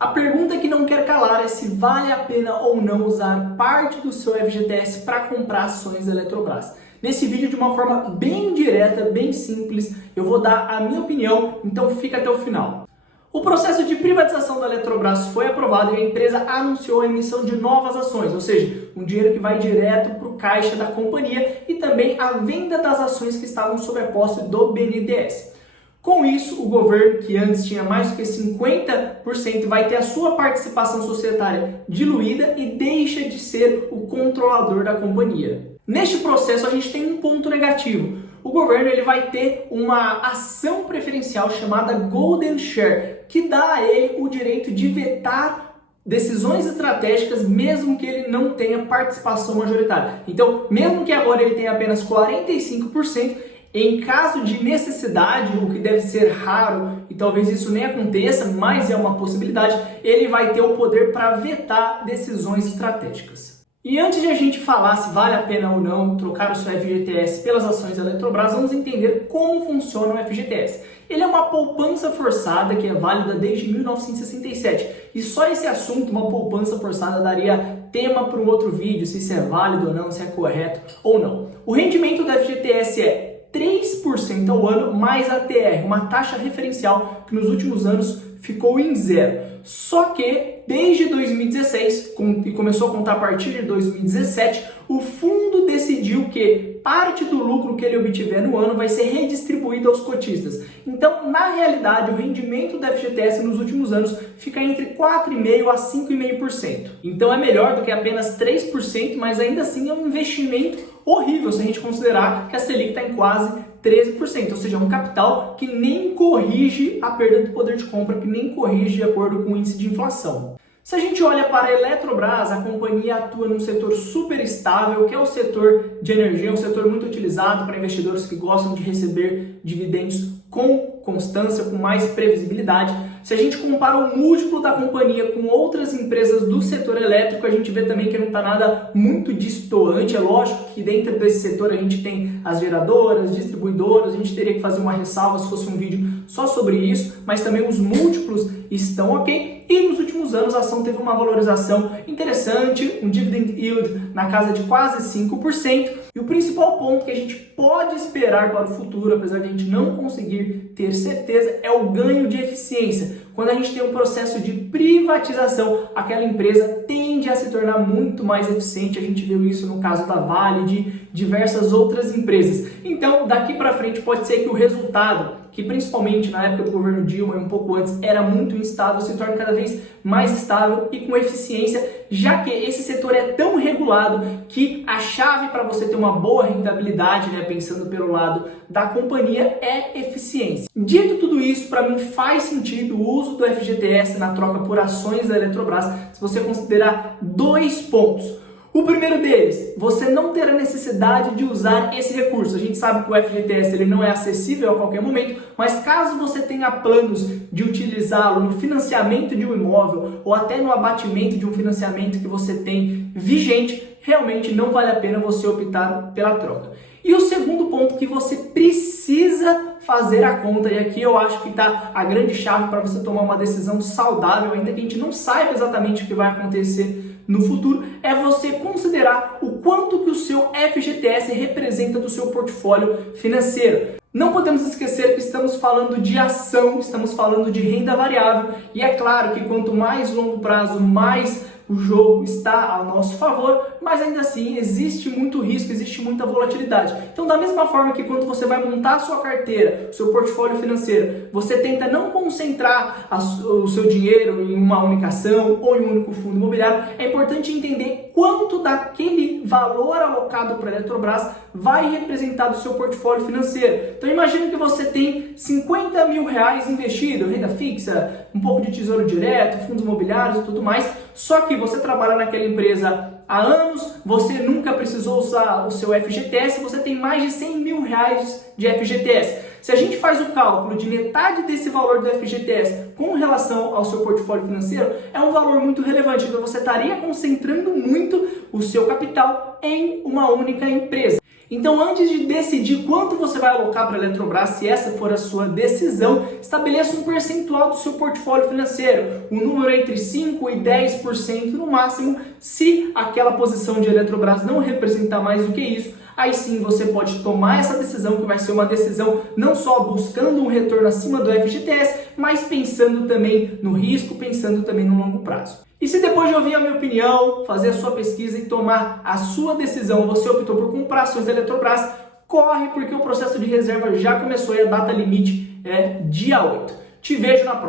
A pergunta que não quer calar é se vale a pena ou não usar parte do seu FGTS para comprar ações da Eletrobras. Nesse vídeo, de uma forma bem direta, bem simples, eu vou dar a minha opinião, então fica até o final. O processo de privatização da Eletrobras foi aprovado e a empresa anunciou a emissão de novas ações, ou seja, um dinheiro que vai direto para o caixa da companhia e também a venda das ações que estavam sob a posse do BNDES. Com isso, o governo, que antes tinha mais do que 50%, vai ter a sua participação societária diluída e deixa de ser o controlador da companhia. Neste processo, a gente tem um ponto negativo. O governo ele vai ter uma ação preferencial chamada Golden Share, que dá a ele o direito de vetar decisões estratégicas, mesmo que ele não tenha participação majoritária. Então, mesmo que agora ele tenha apenas 45%, em caso de necessidade, o que deve ser raro e talvez isso nem aconteça, mas é uma possibilidade, ele vai ter o poder para vetar decisões estratégicas. E antes de a gente falar se vale a pena ou não trocar o seu FGTS pelas ações da Eletrobras, vamos entender como funciona o FGTS. Ele é uma poupança forçada que é válida desde 1967. E só esse assunto, uma poupança forçada, daria tema para um outro vídeo, se isso é válido ou não, se é correto ou não. O rendimento do FGTS é 3% ao ano mais a TR, uma taxa referencial que nos últimos anos ficou em zero. Só que desde 2016, e começou a contar a partir de 2017, o fundo decidiu que parte do lucro que ele obtiver no ano vai ser redistribuído aos cotistas. Então, na realidade, o rendimento do FGTS nos últimos anos fica entre 4,5% a 5,5%. Então é melhor do que apenas 3%, mas ainda assim é um investimento horrível se a gente considerar que a Selic está em quase 13%, ou seja, é um capital que nem corrige a perda do poder de compra, que nem corrige de acordo com o índice de inflação. Se a gente olha para a Eletrobras, a companhia atua num setor super estável, que é o setor de energia, um setor muito utilizado para investidores que gostam de receber dividendos com constância, com mais previsibilidade. Se a gente compara o múltiplo da companhia com outras empresas do setor elétrico, a gente vê também que não está nada muito destoante. É lógico que dentro desse setor a gente tem as geradoras, distribuidoras, a gente teria que fazer uma ressalva se fosse um vídeo só sobre isso, mas também os múltiplos estão ok. E nos últimos anos a ação teve uma valorização interessante, um dividend yield na casa de quase 5%. E o principal ponto que a gente pode esperar para o futuro, apesar de a gente não conseguir ter certeza, é o ganho de eficiência. Quando a gente tem um processo de privatização, aquela empresa tende a se tornar muito mais eficiente. A gente viu isso no caso da Vale, de diversas outras empresas. Então, daqui para frente pode ser que o resultado, que principalmente na época do governo Dilma e um pouco antes era muito instável, se torne cada vez mais estável e com eficiência, já que esse setor é tão regulado que a chave para você ter uma boa rentabilidade, pensando pelo lado da companhia, é eficiência. Dito tudo isso, para mim faz sentido o uso do FGTS na troca por ações da Eletrobras, se você considerar dois pontos. O primeiro deles, você não terá necessidade de usar esse recurso. A gente sabe que o FGTS ele não é acessível a qualquer momento, mas caso você tenha planos de utilizá-lo no financiamento de um imóvel ou até no abatimento de um financiamento que você tem vigente, realmente não vale a pena você optar pela troca. E o segundo ponto que você precisa fazer a conta, e aqui eu acho que está a grande chave para você tomar uma decisão saudável, ainda que a gente não saiba exatamente o que vai acontecer no futuro, é você considerar o quanto que o seu FGTS representa do seu portfólio financeiro. Não podemos esquecer que estamos falando de ação, estamos falando de renda variável, e é claro que quanto mais longo prazo, mais o jogo está ao nosso favor, mas ainda assim existe muito risco, existe muita volatilidade. Então, da mesma forma que quando você vai montar a sua carteira, o seu portfólio financeiro, você tenta não concentrar o seu dinheiro em uma única ação ou em um único fundo imobiliário, é importante entender quanto daquele valor alocado para a Eletrobras vai representar do seu portfólio financeiro. Então, imagina que você tem 50 mil reais investido, renda fixa, um pouco de tesouro direto, fundos imobiliários e tudo mais, só que você trabalha naquela empresa há anos, você nunca precisou usar o seu FGTS, você tem mais de 100 mil reais de FGTS. Se a gente faz o cálculo de metade desse valor do FGTS com relação ao seu portfólio financeiro, é um valor muito relevante. Então você estaria concentrando muito o seu capital em uma única empresa. Então, antes de decidir quanto você vai alocar para a Eletrobras, se essa for a sua decisão, estabeleça um percentual do seu portfólio financeiro, um número entre 5% e 10% no máximo. Se aquela posição de Eletrobras não representar mais do que isso, aí sim você pode tomar essa decisão, que vai ser uma decisão não só buscando um retorno acima do FGTS, mas pensando também no risco, pensando também no longo prazo. E se depois de ouvir a minha opinião, fazer a sua pesquisa e tomar a sua decisão, você optou por comprar ações da Eletrobras, corre, porque o processo de reserva já começou e a data limite é dia 8. Te vejo na próxima.